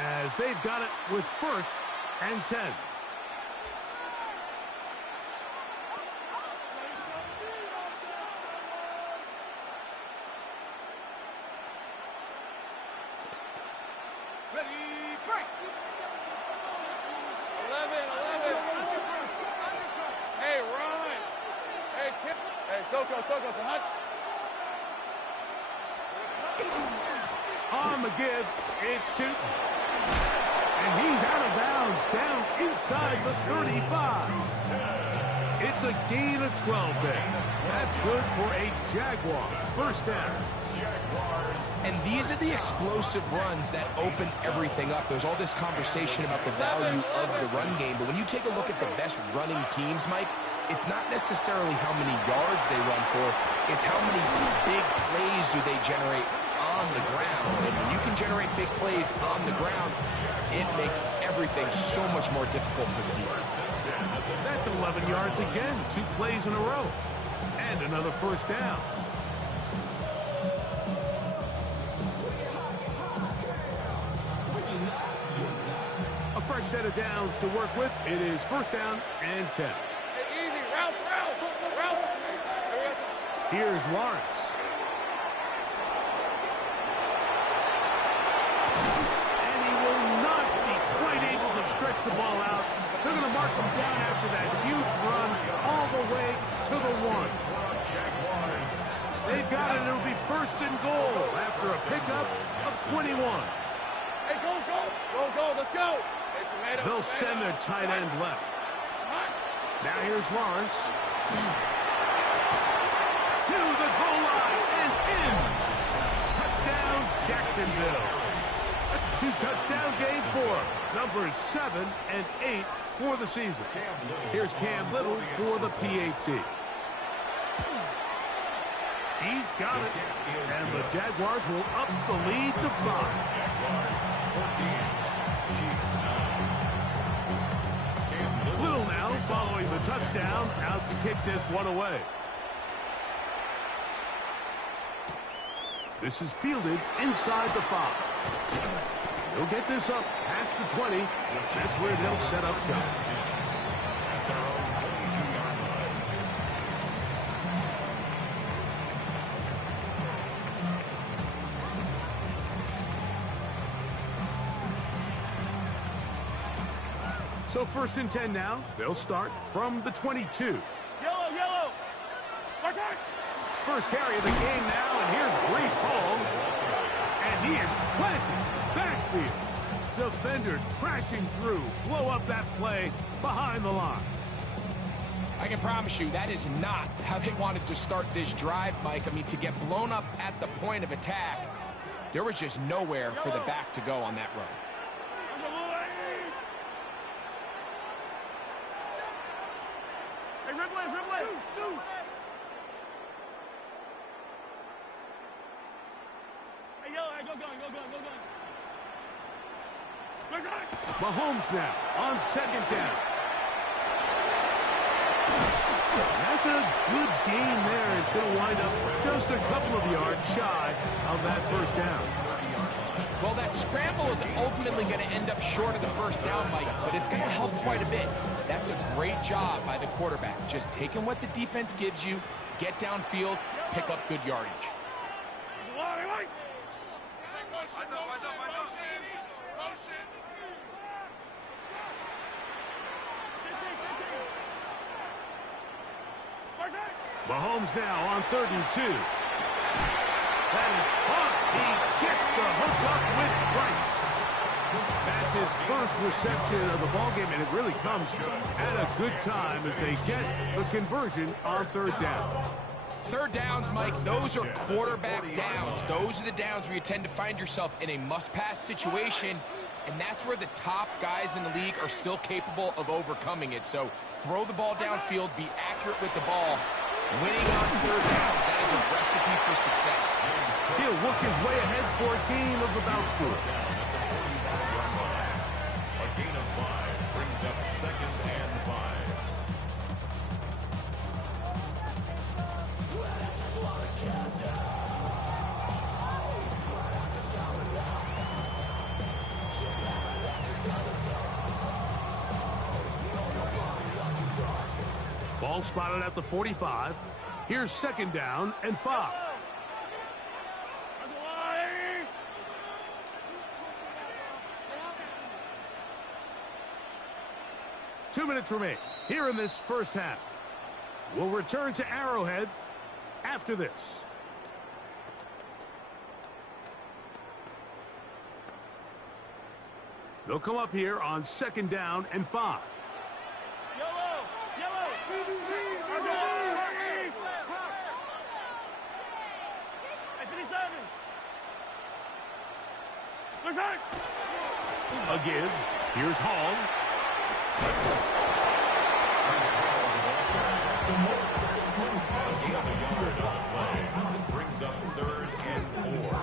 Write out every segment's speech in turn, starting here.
as they've got it with 1st and 10. On the give, it's 2. And he's out of bounds, down inside the 35. It's a gain of 12 there. That's good for a Jaguar. 1st down. And these are the explosive runs that open everything up. There's all this conversation about the value of the run game, but when you take a look at the best running teams, Mike, it's not necessarily how many yards they run for, it's how many big plays do they generate on the ground. And when you can generate big plays on the ground, it makes everything so much more difficult for the defense. That's 11 yards again, 2 plays in a row. And another 1st down. A fresh set of downs to work with. It is 1st down and 10. Here's Lawrence. And he will not be quite able to stretch the ball out. They're going to mark him down after that huge run all the way to the 1. They've got it. It'll be 1st and goal after a pickup of 21. Hey, go, let's go. They'll send their tight end left. Now here's Lawrence. To the goal line and in. Touchdown, Jacksonville. That's a 2-touchdown game for numbers 7 and 8 for the season. Here's Cam Little for the PAT. He's got it. And the Jaguars will up the lead to 5. Little now following the touchdown, out to kick this one away. This is fielded inside the 5. He'll get this up past the 20. That's where they'll set up shop. So 1st and 10 now. They'll start from the 22. Yellow. Attack! First carry of the game now, and here's Brees Hall. And he is planted backfield. Defenders crashing through. Blow up that play behind the line. I can promise you that is not how they wanted to start this drive, Mike. I mean, to get blown up at the point of attack, there was just nowhere for the back to go on that run. Hey, Ripley. Hey, yellow, go gun. Mahomes now on 2nd down. That's a good gain there. It's going to wind up just a couple of yards shy of that 1st down. Well, that scramble is ultimately going to end up short of the 1st down, Mike, but it's going to help quite a bit. That's a great job by the quarterback. Just taking what the defense gives you, get downfield, pick up good yardage. Mahomes now on 3rd and 2. That is caught. He gets the hook up with Price. That's his 1st reception of the ballgame, and it really comes at a good time as they get the conversion on 3rd down. 3rd downs, Mike, those are quarterback downs. Those are the downs where you tend to find yourself in a must-pass situation, and that's where the top guys in the league are still capable of overcoming it. So throw the ball downfield, be accurate with the ball. Winning on 3rd downs, that is a recipe for success. He'll work his way ahead for a gain of about 4. A gain of 5 brings up 2nd and 5. Ball spotted at the 45. Here's second down and 5. 2 minutes remain here in this first half. We'll return to Arrowhead after this. They'll come up here on second down and 5. Yellow! Yellow! Hey, 57! A give. Here's Hall. Gain of a yard on the play. It brings up 3rd and 4.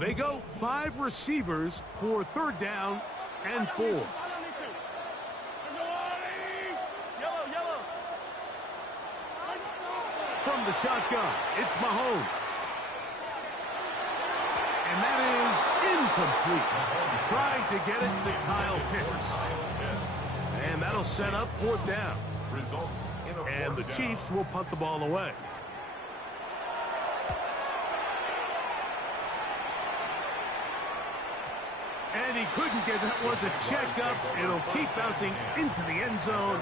They go 5 receivers for 3rd down and 4. Yellow! Yellow! From the shotgun, it's Mahomes. And that is incomplete. Trying to get it to Kyle Pitts. And that'll set up 4th down. Results in a And the 4th down. Chiefs will punt the ball away. And he couldn't get that one to check up. It'll keep bouncing into the end zone.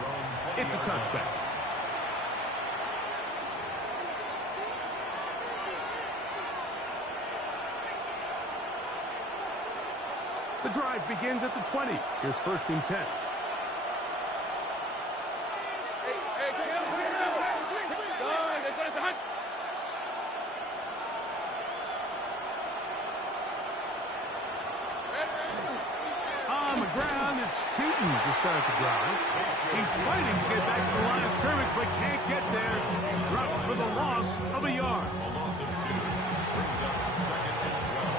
It's a touchback. The drive begins at the 20. Here's 1st and 10. On the ground, it's Tootin to start the drive. He's fighting to get back to the line of scrimmage, but can't get there. Dropped for the loss of a yard. A loss of 2 brings up 2nd and 12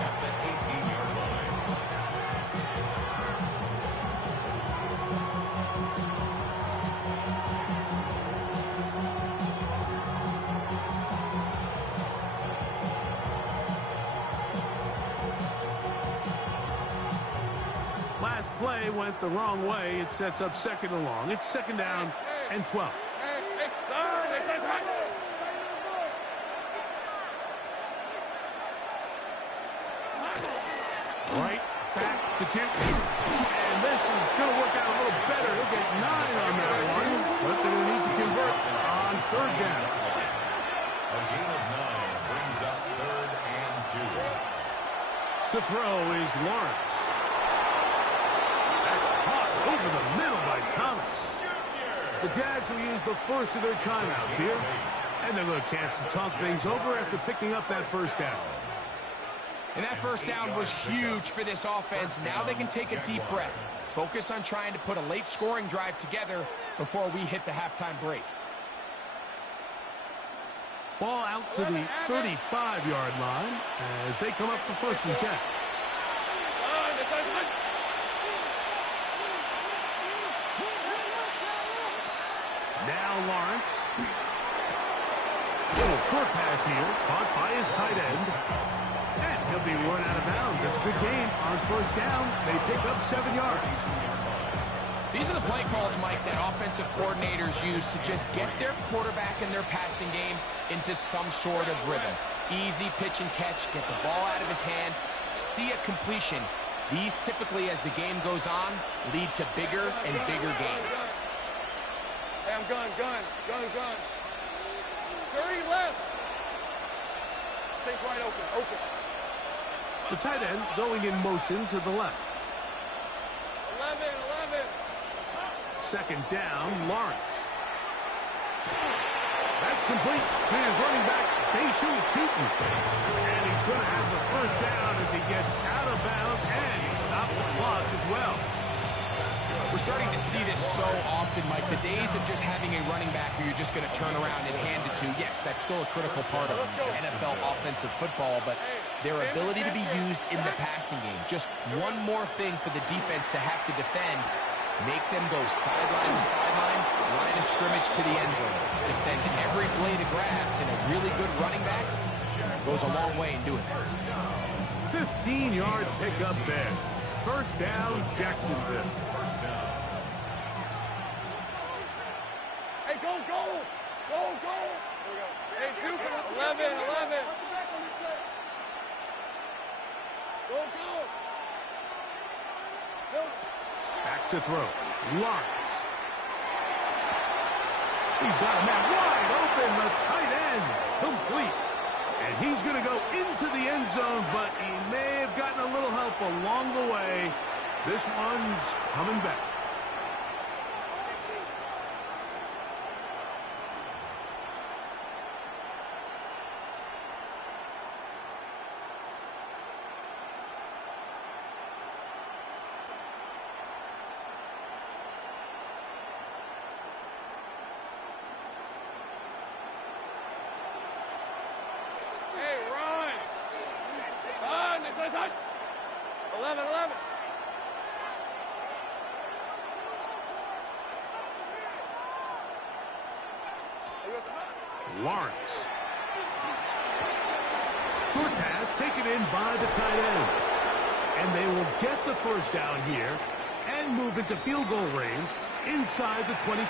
at the 18-yard line. Last play went the wrong way. It sets up 2nd and long. It's 2nd down and 12. Right back to Tim. And this is going to work out a little better. He'll get 9 on that one. But they're going to need to convert on 3rd down. A gain of 9 brings up 3rd and 2. To throw is Lawrence. That's caught over the middle by Thomas. The Jags will use the first of their timeouts here. And they'll get a chance to talk things over after picking up that 1st down. And that 1st down was huge for this offense. Now they can take a deep breath. Focus on trying to put a late scoring drive together before we hit the halftime break. Ball out to the 35-yard line as they come up for 1st and 10. Now Lawrence. Little short pass here, caught by his tight end. And he'll be run out of bounds. That's a good game. On 1st down, they pick up 7 yards. These are the play calls, Mike, that offensive coordinators use to just get their quarterback and their passing game into some sort of rhythm. Easy pitch and catch, get the ball out of his hand, see a completion. These typically, as the game goes on, lead to bigger and bigger gains. Hey, I'm gun. 30 left. Take right open. The tight end going in motion to the left. 11. 2nd down, Lawrence. That's complete to his running back, Bashan Tootin. And he's going to have the 1st down as he gets out of bounds, and he stopped the clock as well. We're starting to see this so often, Mike. The days of just having a running back who you're just going to turn around and hand it to, yes, that's still a critical part of NFL offensive football, but their ability to be used in the passing game. Just one more thing for the defense to have to defend. Make them go sideline to sideline, line of scrimmage to the end zone. Defend every blade of grass, and a really good running back goes a long way in doing that. 15-yard pickup there. First down, Jacksonville. Hey, go, go! Go, go! Here we go. Hey, 11. Go, go! Back to throw. Lawrence. He's got a man wide open. The tight end complete. And he's going to go into the end zone, but he may have gotten a little help along the way. This one's coming back. Hey, run! Run! Inside! 11. Lawrence. Short pass taken in by the tight end. And they will get the first down here and move into field goal range inside the 25.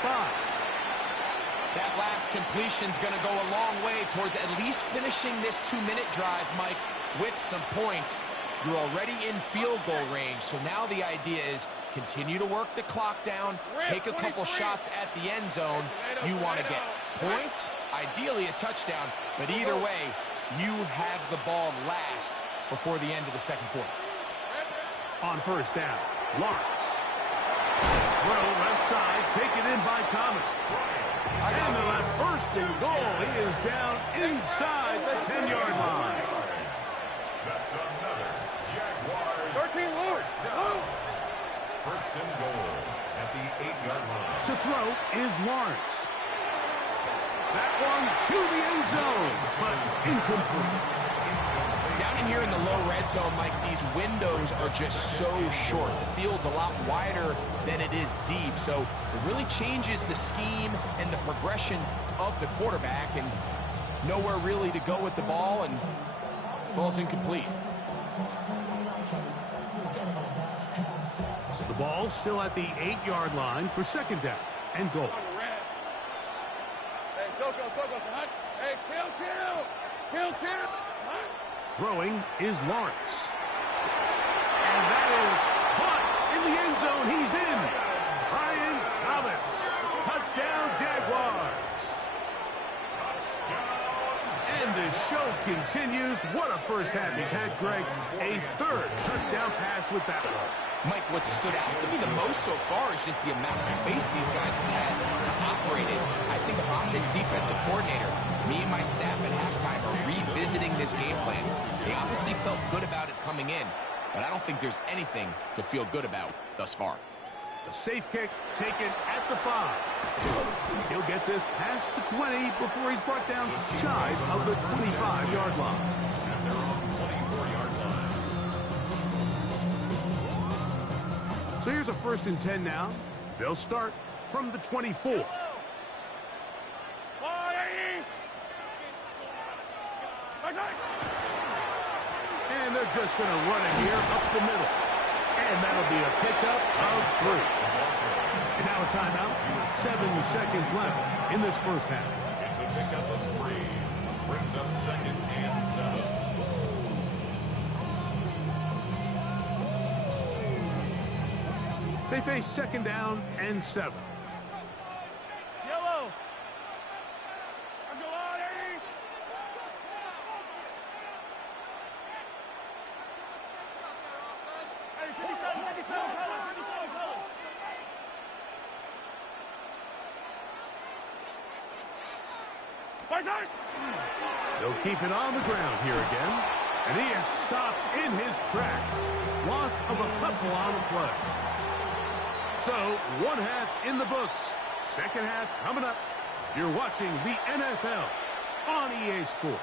That last completion's going to go a long way towards at least finishing this 2-minute drive, Mike, with some points. You're already in field goal range, so now the idea is continue to work the clock down, take a couple shots at the end zone. You want to get points, ideally a touchdown, but either way, you have the ball last before the end of the second quarter. On first down, Lawrence. Throw left side, taken in by Thomas. And the left first and goal. He is down inside the 10-yard line. That's another Jaguars. 13 loose. First and goal at the 8-yard line. To throw is Lawrence. That one to the end zone, but incomplete. Down in here in the low red zone, Mike, these windows are just so short. The field's a lot wider than it is deep, so it really changes the scheme and the progression of the quarterback, and nowhere really to go with the ball, and falls incomplete. So the ball still at the 8-yard line for second down and goal. Hey, Soko, hot. Hey, kill. Hot. Throwing is Lawrence. And that is caught in the end zone. He's in. Brian Thomas. Touchdown, Jaguars. And the show continues. What a first half he's had, Greg. A third touchdown pass with that one. Mike, what stood out to me the most so far is just the amount of space these guys have had to operate in. I think if I'm this defensive coordinator, me and my staff at halftime are revisiting this game plan. They obviously felt good about it coming in, but I don't think there's anything to feel good about thus far. A safe kick taken at the 5. He'll get this past the 20 before he's brought down shy of the 25-yard line. And they're on the 24-yard line. So here's a 1st and 10 now. They'll start from the 24. And they're just going to run it here up the middle. And that'll be a pickup of 3. And now a timeout. 7 seconds left in this first half. It's a pickup of 3. Brings up 2nd and 7. They face 2nd down and 7. Yellow. Let's go on, Eddie. Hey, 57 color. They'll keep it on the ground here again. And he is stopped in his tracks. Loss of a couple on the play. So, one half in the books. Second half coming up. You're watching the NFL on EA Sports.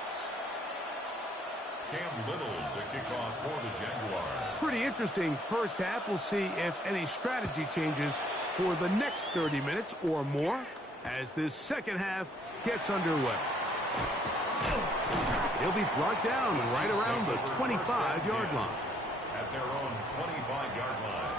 Cam Little to kick off for the Jaguars. Pretty interesting first half. We'll see if any strategy changes for the next 30 minutes or more as this second half gets underway. He'll be brought down right around the 25-yard line. At their own 25-yard line.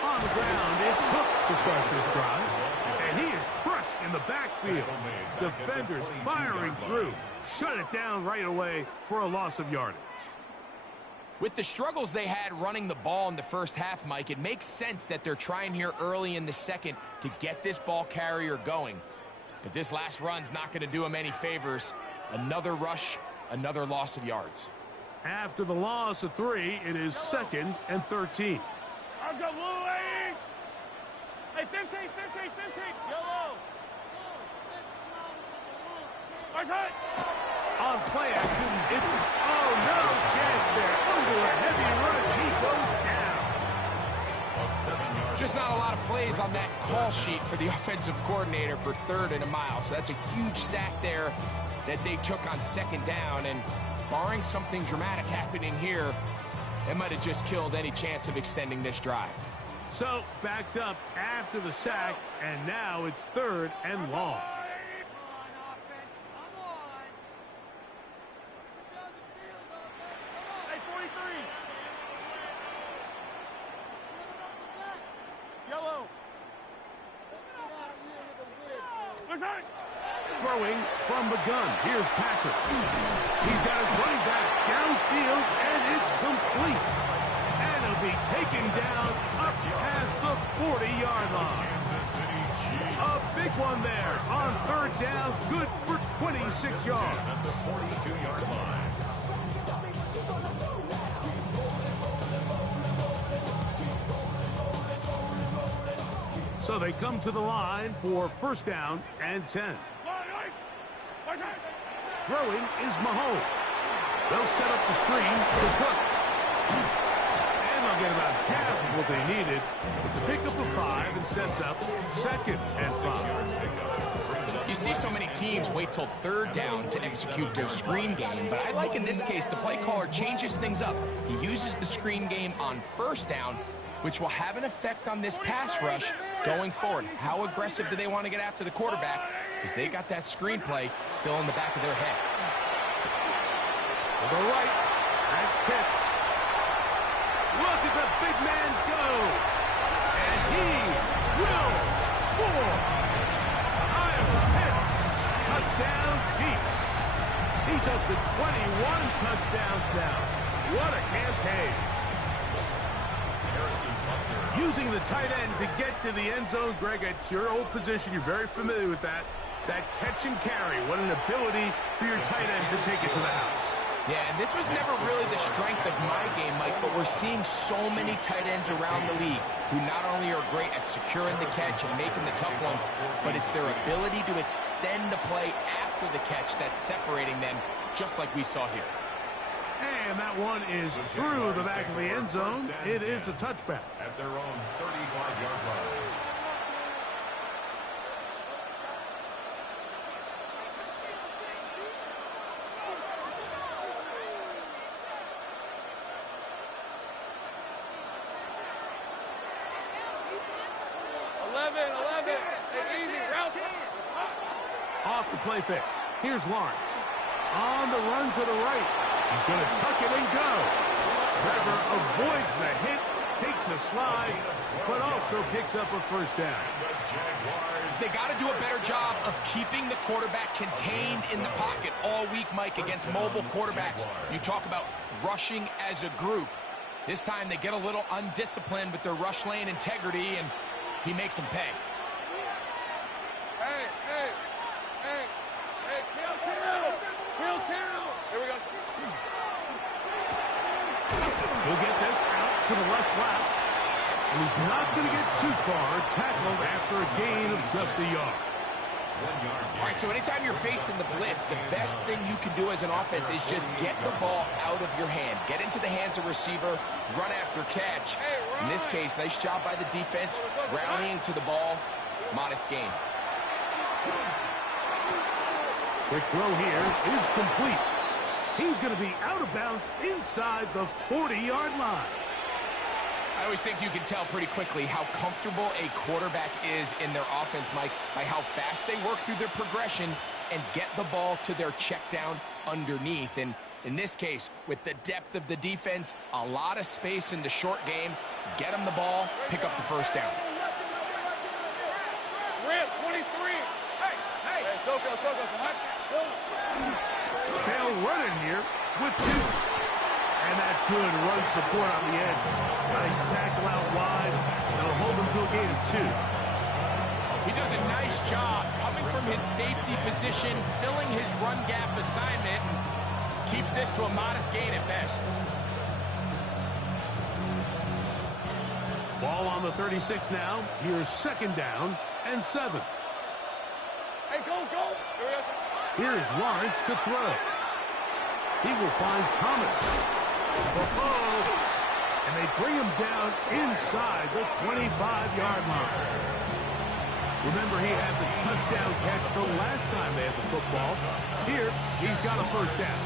On the ground, it's Cook to start this drive. And he is crushed in the backfield. Defenders firing through. Shut it down right away for a loss of yardage. With the struggles they had running the ball in the first half, Mike, it makes sense that they're trying here early in the second to get this ball carrier going. But this last run's not going to do him any favors. Another rush, another loss of yards. After the loss of 3, it is 2nd and 13. Let's go, Louie! Hey, 15, 15, 15. Yellow. Nice hit. On play action, it's, oh, no chance there. Under a heavy rush, he goes down. Just not a lot of plays on that call sheet for the offensive coordinator for 3rd and a mile. So that's a huge sack there that they took on 2nd down. And barring something dramatic happening here, it might have just killed any chance of extending this drive. So, backed up after the sack, and now it's 3rd and long. Hey, 43. Yellow. Nice hit. Throwing from the gun. Here's Patrick. He's got his running back downfield, and it's complete. And he'll be taken down up past the 40-yard line. A big one there on 3rd down. Good for 26 yards. At the 42-yard line. So they come to the line for 1st down and 10. Throwing is Mahomes. They'll set up the screen for Cook. And they'll get about half of what they needed. It's a pickup of 5 and sets up 2nd and 5. You see so many teams wait till 3rd down to execute their screen game, but I like in this case the play caller changes things up. He uses the screen game on 1st down, which will have an effect on this pass rush going forward. How aggressive do they want to get after the quarterback? Because they got that screenplay still in the back of their head. To the right, that's Pitts. Look at the big man go. And he will score. Kyle Pitts, touchdown Chiefs. He's up to 21 touchdowns now. What a campaign. Using the tight end to get to the end zone, Greg, it's your old position. You're very familiar with that. That catch and carry. What an ability for your tight end to take it to the house. Yeah, and this was never really the strength of my game, Mike, but we're seeing so many tight ends around the league who not only are great at securing the catch and making the tough ones, but it's their ability to extend the play after the catch that's separating them, just like we saw here. And that one is through the back of the end zone. It is a touchback. At their own 35-yard line. Off the play fake. Here's Lawrence. On the run to the right. He's going to tuck it and go. Trevor avoids the hit, takes a slide, but also picks up a 1st down. They got to do a better job of keeping the quarterback contained in the pocket all week, Mike, against mobile quarterbacks. You talk about rushing as a group. This time they get a little undisciplined with their rush lane integrity, and he makes them pay. Here we go. He'll get this out to the left flat. And he's not going to get too far, tackled after a gain of just a yard. 1-yard gain. All right, so anytime you're facing the blitz, the best thing you can do as an offense is just get the ball out of your hand. Get into the hands of receiver, run after catch. In this case, nice job by the defense, rallying to the ball. Modest gain. Quick throw here is complete. He's going to be out of bounds inside the 40-yard line. I always think you can tell pretty quickly how comfortable a quarterback is in their offense, Mike, by how fast they work through their progression and get the ball to their check down underneath. And in this case, with the depth of the defense, a lot of space in the short game, get them the ball, pick up the first down. Rip, 23. Hey, Soko. They'll run it here with 2. And that's good run support on the edge. Nice tackle out wide. They'll hold him to a gain of 2. He does a nice job coming from his safety position, filling his run gap assignment, and keeps this to a modest gain at best. Ball on the 36 now. Here's 2nd down and 7. Hey, go. Here's Lawrence to throw. He will find Thomas. And they bring him down inside the 25-yard line. Remember, he had the touchdown catch the last time they had the football. Here, he's got a first down.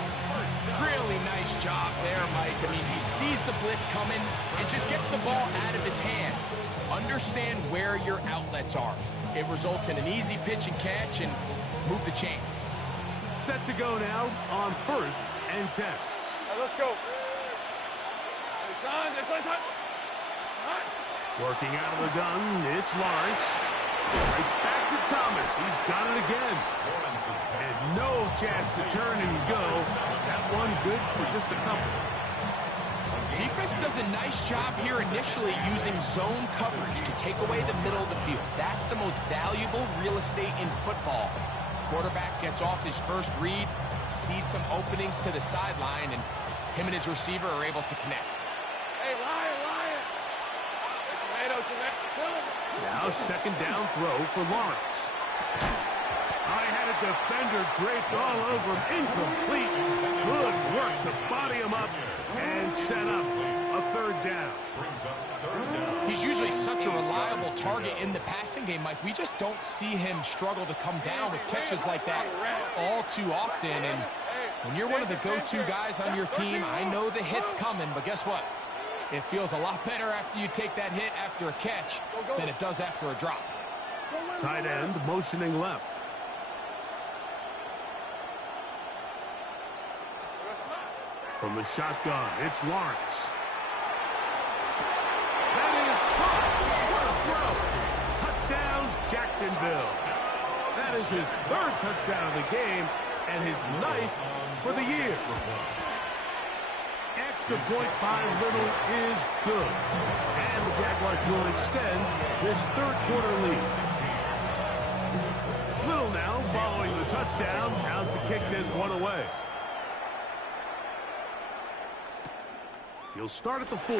Really nice job there, Mike. I mean, he sees the blitz coming and just gets the ball out of his hands. Understand where your outlets are. It results in an easy pitch and catch and move the chains. Set to go now on 1st and 10. Let's go. Working out of the gun, it's Lawrence. Right back to Thomas. He's got it again. And no chance to turn and go. That one good for just a couple. Defense does a nice job here initially using zone coverage to take away the middle of the field. That's the most valuable real estate in football. Quarterback gets off his first read, sees some openings to the sideline, and him and his receiver are able to connect. Hey, Lion. Now 2nd down throw for Lawrence. I had a defender draped all over him. Incomplete. Good work to body him up and set up a 3rd down. He's usually such a reliable target in the passing game, Mike. We just don't see him struggle to come down with catches like that all too often. And when you're one of the go-to guys on your team, I know the hit's coming, but guess what? It feels a lot better after you take that hit after a catch than it does after a drop. Tight end motioning left. From the shotgun, it's Lawrence. That is caught. What a throw. Touchdown, Jacksonville. That is his 3rd touchdown of the game and his 9th for the year. Extra point by Little is good. And the Jaguars will extend this 3rd quarter lead. Little now following the touchdown, out to kick this one away. He'll start at the 4.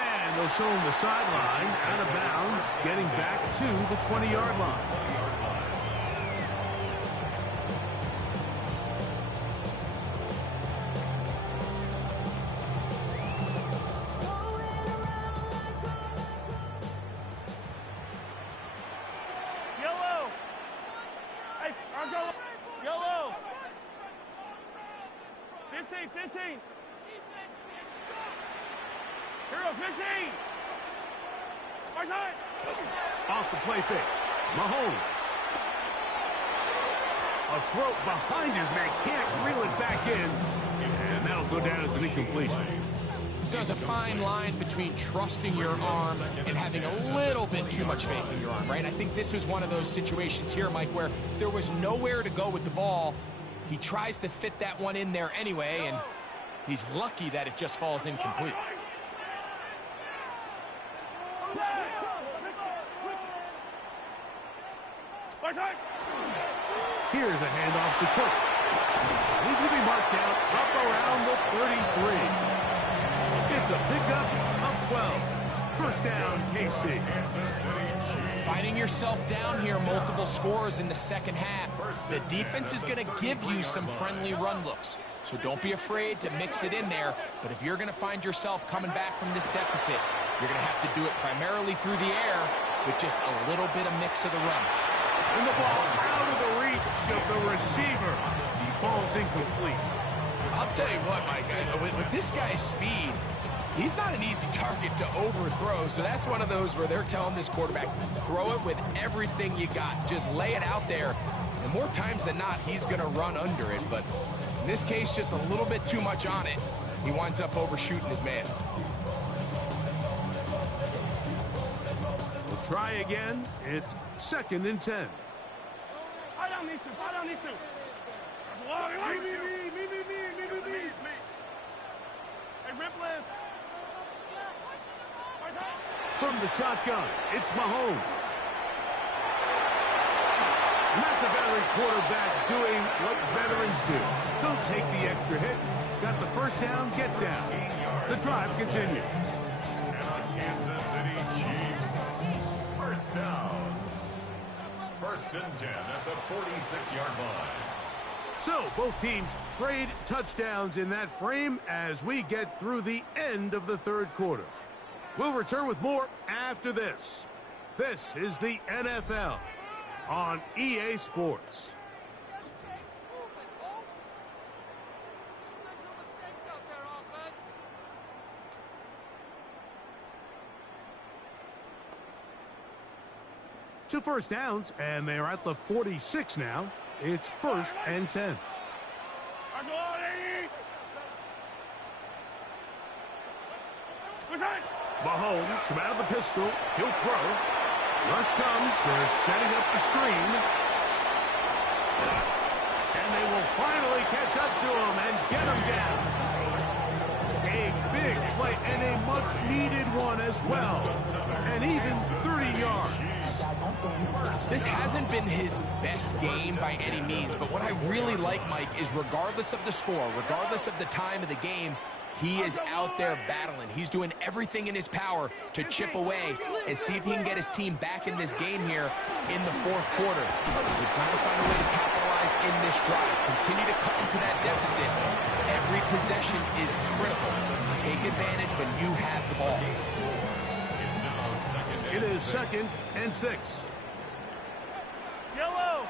And they'll show him the sideline, out of bounds, getting back to the 20-yard line. Yellow. 15. Hero 15. Far side. Off the play fake. Mahomes. A throw behind his man. Can't reel it back in. And that'll go down as an incompletion. There's a fine line between trusting your arm and having a little bit too much faith in your arm, right? I think this was one of those situations here, Mike, where there was nowhere to go with the ball. He tries to fit that one in there anyway, and he's lucky that it just falls incomplete. Here's a handoff to Cook. He's going to be marked out up around the 33. It's a pickup of 12. First down, KC. Finding yourself down here, multiple scores in the second half. The defense is going to give you some friendly run looks. So don't be afraid to mix it in there. But if you're going to find yourself coming back from this deficit, you're going to have to do it primarily through the air with just a little bit of mix of the run. And the ball out of the reach of the receiver. Ball's incomplete. I'll tell you what, Mike, with this guy's speed, he's not an easy target to overthrow, so that's one of those where they're telling this quarterback, throw it with everything you got. Just lay it out there, and more times than not, he's going to run under it. But in this case, just a little bit too much on it. He winds up overshooting his man. We'll try again. It's 2nd and 10. Fire down these two. Fire down these two. Me. Hey, Ripley. From the shotgun, it's Mahomes. And that's a veteran quarterback doing what veterans do. Don't take the extra hit. Got the first down, get down. The drive continues. And Kansas City Chiefs. First down. 1st and 10 at the 46-yard line. So, both teams trade touchdowns in that frame as we get through the end of the 3rd quarter. We'll return with more after this. This is the NFL on EA Sports. Two first downs, and they're at the 46 now. It's 1st and 10. Mahomes from out of the pistol. He'll throw. Rush comes. They're setting up the screen. And they will finally catch up to him and get him down. A big play and a much-needed one as well. And even 30 yards. This hasn't been his best game by any means, but what I really like, Mike, is regardless of the score, regardless of the time of the game, he is out there battling. He's doing everything in his power to chip away and see if he can get his team back in this game here in the 4th quarter. We've got to find a way to capitalize in this drive. Continue to cut into that deficit. Every possession is critical. Take advantage when you have the ball. It is 2nd and 6. Yellow.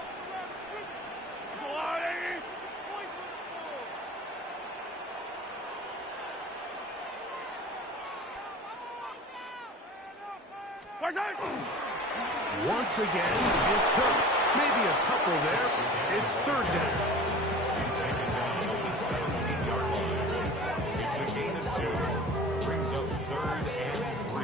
Once again, it's Kirk. Maybe a couple there. It's 3rd down. It's a gain of 2. Brings up 3rd and 3.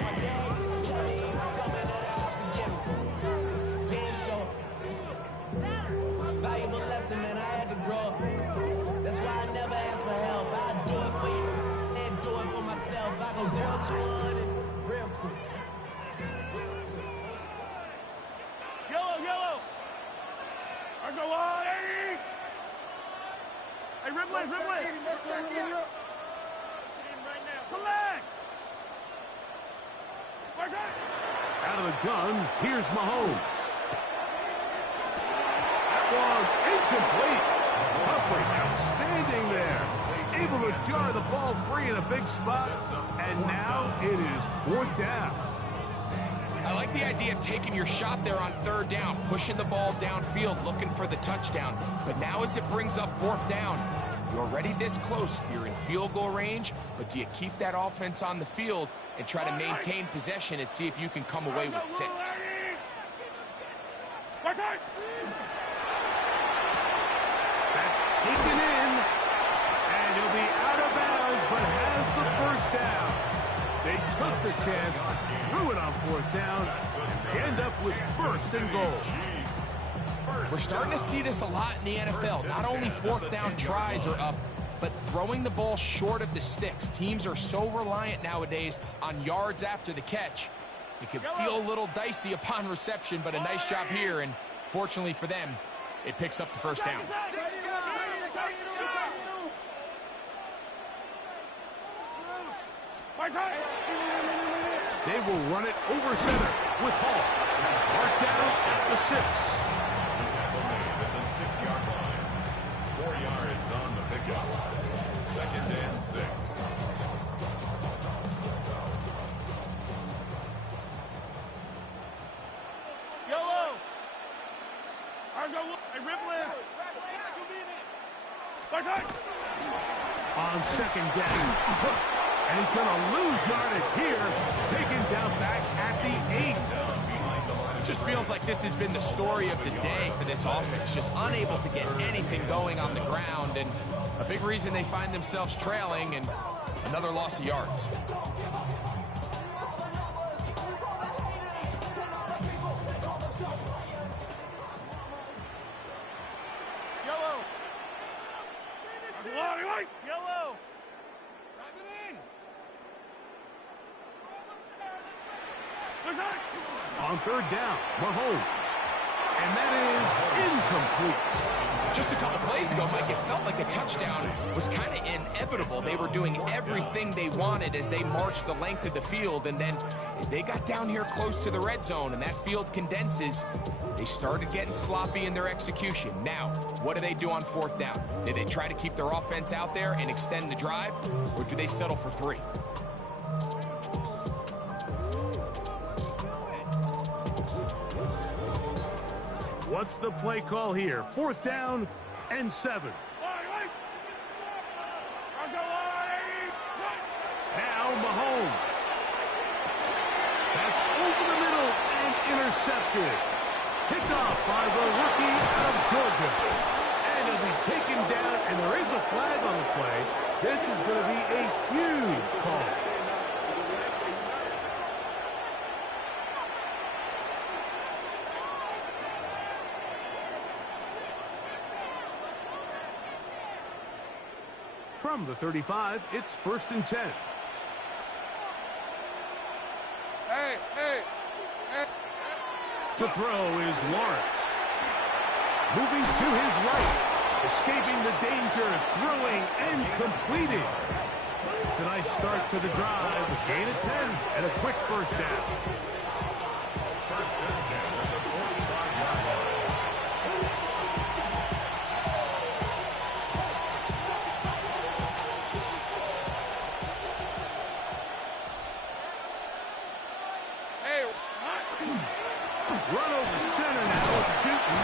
Valuable lesson, man. I had to grow up. That's why I never ask for help. I do it for you and do it for myself. I go 0 to 100 real quick. Yellow. I go on. Hey, Ripley. Collect. Out of the gun, here's Mahomes. That one incomplete. Humphrey outstanding there. Able to jar the ball free in a big spot. And now it is 4th down. I like the idea of taking your shot there on 3rd down, pushing the ball downfield, looking for the touchdown. But now as it brings up 4th down, you're already this close. You're in field goal range, but do you keep that offense on the field and try to maintain possession and see if you can come away with 6? That's taken in, and he'll be out of bounds, but has the 1st down. They took the chance, threw it on 4th down, and they end up with 1st and goal. We're starting to see this a lot in the NFL. Not only 4th down tries are up, but throwing the ball short of the sticks. Teams are so reliant nowadays on yards after the catch. It could feel a little dicey upon reception, but a nice job here, and fortunately for them, it picks up the 1st down. They will run it over center with Hall. Marked down at the 6. The tackle made at the 6-yard line. 4 yards on the pickup. 2nd and 6. Yellow. Hey, Ripley. On 2nd down. And he's going to lose yardage here. Taken down back at the 8. It just feels like this has been the story of the day for this offense. Just unable to get anything going on the ground. And a big reason they find themselves trailing and another loss of yards. Yellow. On 3rd down, Mahomes. And that is incomplete. Just a couple plays ago, Mike, it felt like a touchdown was kind of inevitable. They were doing everything they wanted as they marched the length of the field. And then as they got down here close to the red zone and that field condenses, they started getting sloppy in their execution. Now, what do they do on 4th down? Do they try to keep their offense out there and extend the drive? Or do they settle for 3? What's the play call here? 4th down and 7. Now Mahomes. That's over the middle and intercepted. Picked off by the rookie out of Georgia. And he'll be taken down, and there is a flag on the play. This is going to be a huge call. From the 35, it's 1st and 10. Hey. To throw is Lawrence. Moving to his right. Escaping the danger, throwing and completing. It's a nice start to the drive. Gain of 10 and a quick 1st down. 1st and 10 at the 45-yard line. Run over center now with Tootin.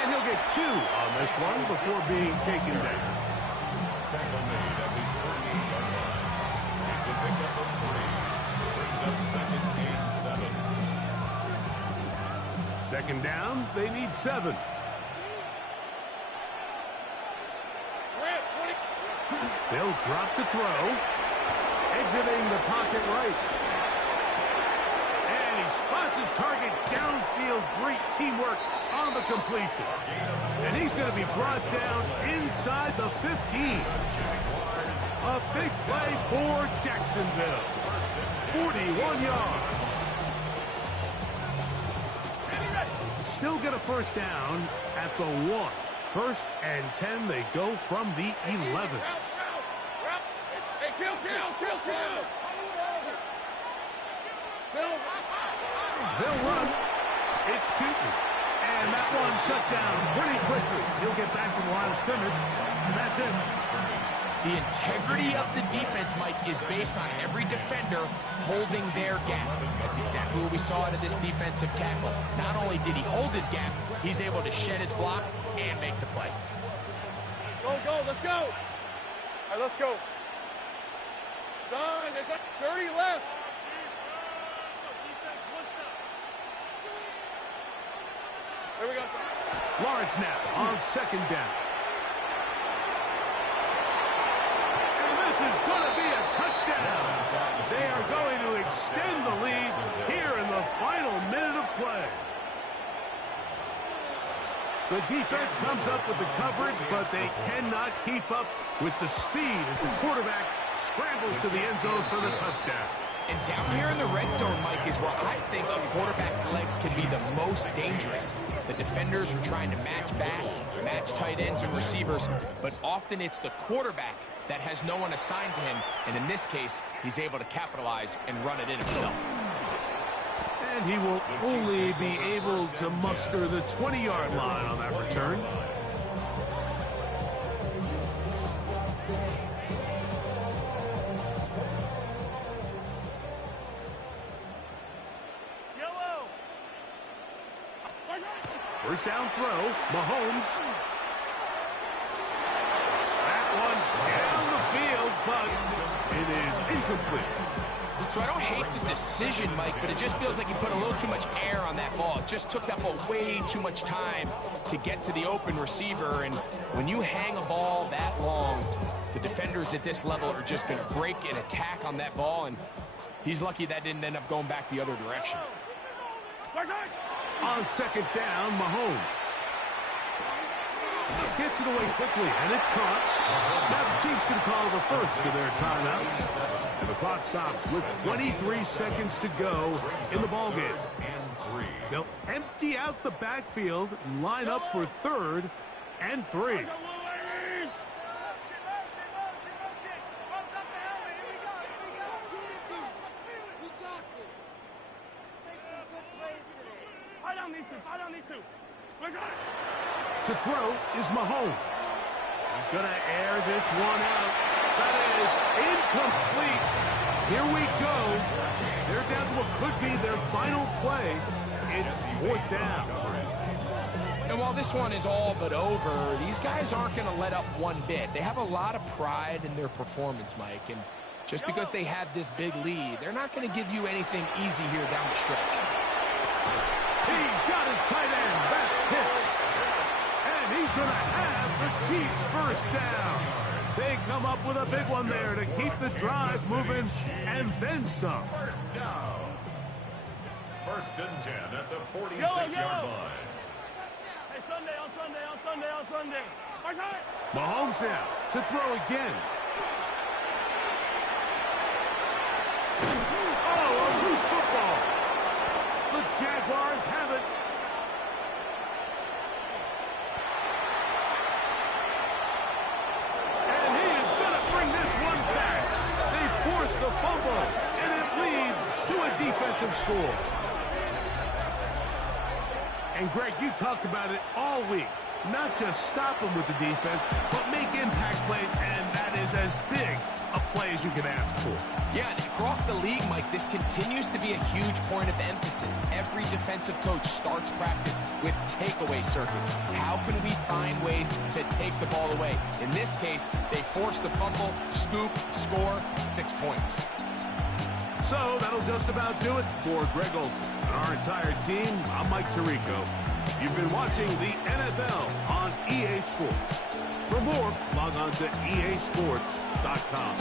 And he'll get 2 on this one before being taken down. Tackle made at his 48-yard line. It's a pickup of 3. Brings up 2nd and 7. 2nd down, they need 7. They'll drop to throw. Exiting the pocket right. And he spots his target downfield. Great teamwork on the completion. And he's going to be brought down inside the 15. A big play for Jacksonville. 41 yards. Still get a 1st down at the 1. 1st and 10, they go from the 11. Hey, kill. They'll run. It's Tootin. And that one shut down pretty quickly. He'll get back to the line of scrimmage, and that's it. The integrity of the defense, Mike, is based on every defender holding their gap. That's exactly what we saw out of this defensive tackle. Not only did he hold his gap, he's able to shed his block and make the play. Go, let's go. All right, let's go. Son, it's 30 left. Here we go. Lawrence now on 2nd down. And this is going to be a touchdown. They are going to extend the lead here in the final minute of play. The defense comes up with the coverage, but they cannot keep up with the speed as the quarterback scrambles to the end zone for the touchdown. And down here in the red zone, Mike, is where I think a quarterback's legs can be the most dangerous. The defenders are trying to match backs, match tight ends and receivers, but often it's the quarterback that has no one assigned to him, and in this case, he's able to capitalize and run it in himself. And he will only be able to muster the 20-yard line on that return. First down throw, Mahomes. That one down the field, but it is incomplete. So I don't hate the decision, Mike, but it just feels like he put a little too much air on that ball. It just took that ball way too much time to get to the open receiver, and when you hang a ball that long, the defenders at this level are just going to break and attack on that ball, and he's lucky that didn't end up going back the other direction. On second down, Mahomes gets it away quickly, and it's caught. Now the Chiefs can call the first of their timeouts. And the clock stops with 23 seconds to go in the ballgame. They'll empty out the backfield and line up for 3rd and 3. To throw is Mahomes. He's going to air this one out. That is incomplete. Here we go. They're down to what could be their final play. It's 4th down. And while this one is all but over, these guys aren't going to let up one bit. They have a lot of pride in their performance, Mike. And just because they had this big lead, they're not going to give you anything easy here down the stretch. He's got his tight end. That's Pitts. And he's going to have the Chiefs first down. They come up with a big one there to keep the drive moving and then some. First down. 1st and 10 at the 46-yard line. Hey, Sunday, on Sunday. Mahomes now to throw again. Oh, a loose football. The Jaguars have it. And he is going to bring this one back. They force the fumble, and it leads to a defensive score. And Greg, you talked about it all week. Not just stop them with the defense, but make impact plays, and that is as big a play as you can ask for. Yeah, and across the league, Mike, this continues to be a huge point of emphasis. Every defensive coach starts practice with takeaway circuits. How can we find ways to take the ball away? In this case, they force the fumble, scoop, score, 6 points. So that'll just about do it for Greg Olson and our entire team. I'm Mike Tirico. You've been watching the NFL on EA Sports. For more, log on to easports.com.